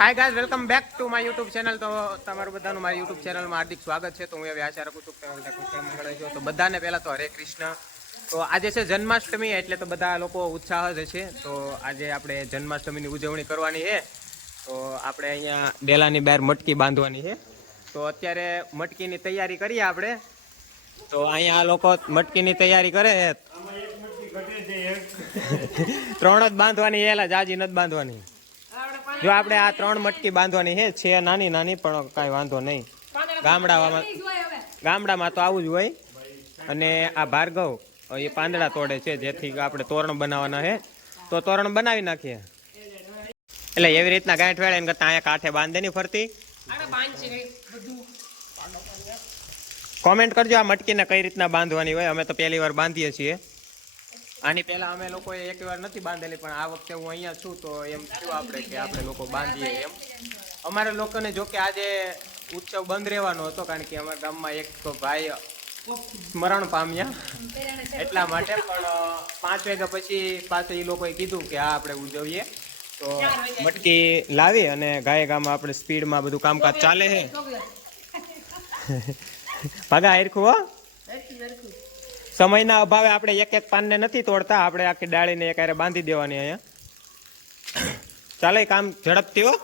Hi guys, welcome back to my YouTube channel. તો તમારું બધાનું મારી યુટ્યુબ ચેનલમાં હાર્દિક સ્વાગત છે. તો હું હવે આશા રાખું છું કે તમે કુશળ મંગળ છો. તો બધાને પહેલાં તો હરે કૃષ્ણ. તો આજે છે જન્માષ્ટમી, એટલે તો બધા લોકો ઉત્સાહ જ છે. તો આજે આપણે જન્માષ્ટમીની ઉજવણી કરવાની છે. તો આપણે અહીંયા ડેલાની બહાર મટકી બાંધવાની છે. તો અત્યારે મટકીની તૈયારી કરીએ આપણે. તો અહીંયા લોકો મટકીની તૈયારી કરે. 3 જ બાંધવાની, એલા જાજી નથી બાંધવાની. જો આપણે આ 3 મટકી બાંધવાની છે નાની નાની, પણ કાંઈ વાંધો નહીં. ગામડામાં તો આવું જ હોય. અને આ ભાર્ગવ એ પાંદડા તોડે છે, જેથી આપણે તોરણ બનાવવાના છે. તો તોરણ બનાવી નાખીએ. એટલે એવી રીતના ગાંઠ વેળે કરતા અહીંયા કાંઠે બાંધે નહીં ફરતી. કોમેન્ટ કરજો આ મટકીને કઈ રીતના બાંધવાની હોય. અમે તો પહેલી વાર બાંધીએ છીએ. આની પહેલા અમે લોકોએ એક વાર નથી બાંધેલી, પણ આ વખતે હું અહીંયા છું તો એમ થયું આપણે કે આપણે લોકો બાંધીએ એમ. અમારા લોકોને જો કે આજે ઉત્સવ બંધ રહેવાનો હતો, કારણ કે અમારા ગામમાં એક ભાઈ મરણ પામ્યા, એટલા માટે. પણ 5 વાગ્યા પછી પાછું એ લોકોએ કીધું કે હા આપણે ઉજવીએ. તો મટકી લાવી અને ગાયે ગામમાં આપણે સ્પીડમાં બધું કામકાજ ચાલે છે. ભાગા હેરખું હો. સમયના અભાવે આપણે એક પાનને નથી તોડતા, આપણે આખી ડાળીને એક હારે બાંધી દેવાની અહીંયા. ચાલે કામ ઝડપથી હો.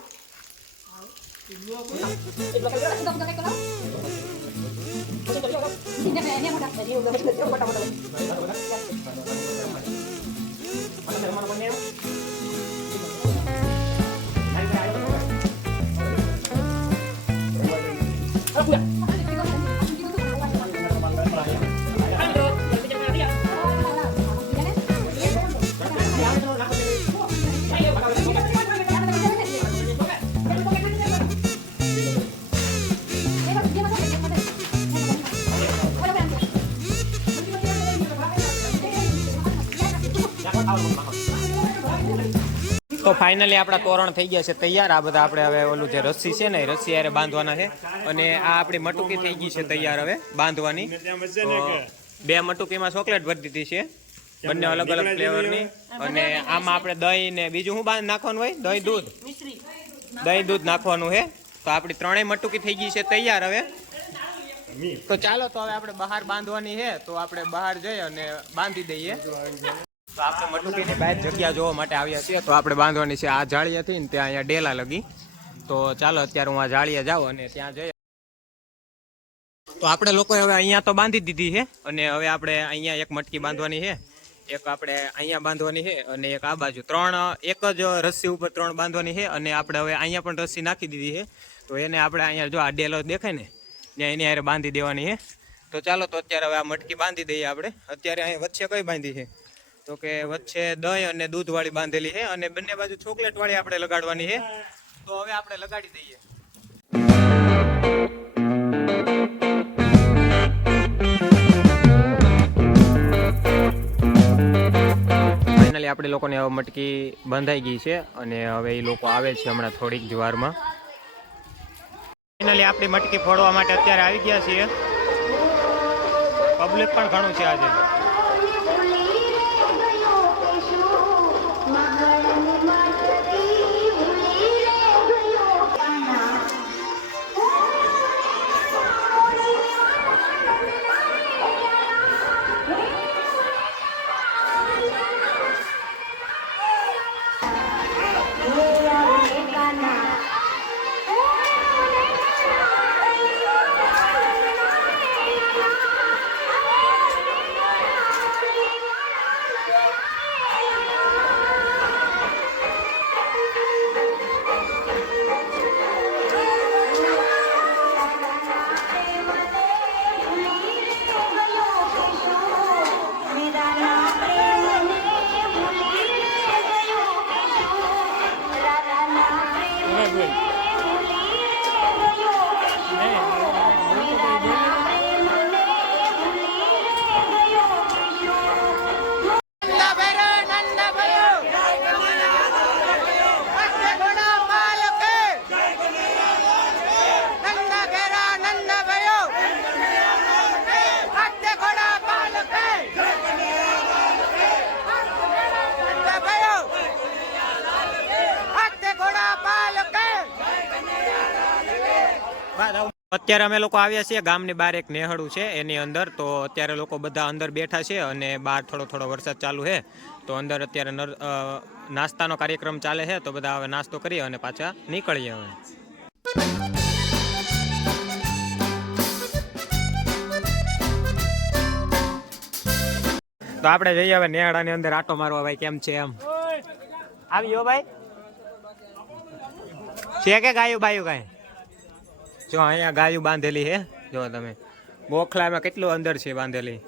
તો ફાઇનલી આપણા તોરણ થઈ ગયા છે તૈયાર. આ બધા આપણે હવે ઓલું જે રસ્સી છે ને, એ રસ્સી હારે બાંધવાના છે. અને આ આપણી મટુકી થઈ ગઈ છે તૈયાર હવે બાંધવાની. 2 મટુકીમાં ચોકલેટ ભરી દીધી છે, બંને અલગ અલગ ફ્લેવરની. અને આમાં આપણે દહીં ને બીજું શું નાખવાનું હોય? દહીં દૂધ નાખવાનું છે. તો આપણી 3 મટુકી થઈ ગઈ છે તૈયાર હવે. તો ચાલો, તો હવે આપણે બહાર બાંધવાની છે. તો આપણે બહાર જઈ અને બાંધી દઈએ. તો આપણે મટુકીની બહાર જગ્યા જોવા માટે આવ્યા છીએ. તો આપણે બાંધવાની છે આ જાળી હતી ને ત્યાં અહીંયા ડેલા લગી. તો ચાલો અત્યારે હું આ જાળીએ જાઉં અને ત્યાં જઈએ. તો આપણે લોકોએ હવે અહીંયા તો બાંધી દીધી છે. અને હવે આપણે અહીંયા એક મટકી બાંધવાની છે, એક આપણે અહીંયા બાંધવાની છે, અને એક આ બાજુ. 3 એક જ રસ્સી ઉપર 3 બાંધવાની છે. અને આપણે હવે અહીંયા પણ રસ્સી નાખી દીધી છે. તો એને આપણે અહીંયા જો આ ડેલો દેખાય ને, ત્યાં એની હારે બાંધી દેવાની છે. તો ચાલો, તો અત્યારે હવે આ મટકી બાંધી દઈએ આપણે. અત્યારે અહીંયા વચ્ચે કઈ બાંધી છે? તો કે વચ્ચે દહીં અને દૂધ વાળી બાંધેલી છે, અને બંને બાજુ ચોકલેટ વાળી આપણે લગાડવાની છે. તો હવે આપણે લગાડી દઈએ. ફાઇનલી આપણે લોકોને હવે મટકી બંધાઈ ગઈ છે, અને હવે એ લોકો આવે છે હમણાં થોડીક જ વારમાં. ફાઇનલી આપણી મટકી ફોડવા માટે અત્યારે આવી ગયા છીએ. પબ્લિક પણ ઘણું છે આજે. અત્યારે અમે લોકો આવ્યા છીએ ગામની બહાર એક નેહડું છે એની અંદર. તો અત્યારે લોકો બધા અંદર બેઠા છે અને બહાર થોડો થોડો વરસાદ ચાલુ છે. તો અંદર અત્યારે નાસ્તાનો કાર્યક્રમ ચાલે છે. તો બધા હવે નાસ્તો કરીએ અને પાછા નીકળીએ હવે. તો આપણે જઈએ હવે નેહડાની અંદર આટો મારવા. ભાઈ કેમ છે એમ આવ્યો ભાઈ છે કે ગાયું બાયું કાંઈ? જો અહીંયા ગાયું બાંધેલી છે. જો તમે ગોખલામાં કેટલું અંદર છે બાંધેલી.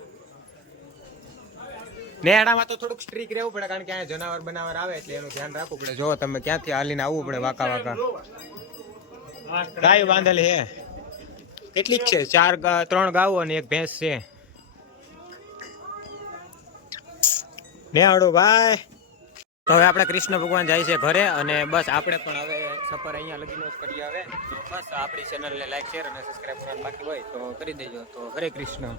નેહડામાં તો થોડુંક સ્ટ્રીક રહેવું પડે કારણ કે અહીંયા જનાવર બનાવર આવે એટલે એનું ધ્યાન રાખવું પડે. જો તમે ક્યાંથી હાલીને આવવું પડે વાંકા વાંકા. ગાયું બાંધેલી છે. કેટલીક છે? 3 ગાયો અને 1 ભેંસ છે. નેહડું ભાઈ. તો હવે આપણે કૃષ્ણ ભગવાન જાય છે ઘરે અને બસ આપણે પણ હવે સફર અહીંયા લગીનો જ કરીએ. હવે બસ આપણી ચેનલને લાઈક શેર અને સબસ્ક્રાઈબ કરવાનું બાકી હોય તો કરી દેજો. તો હરે કૃષ્ણ.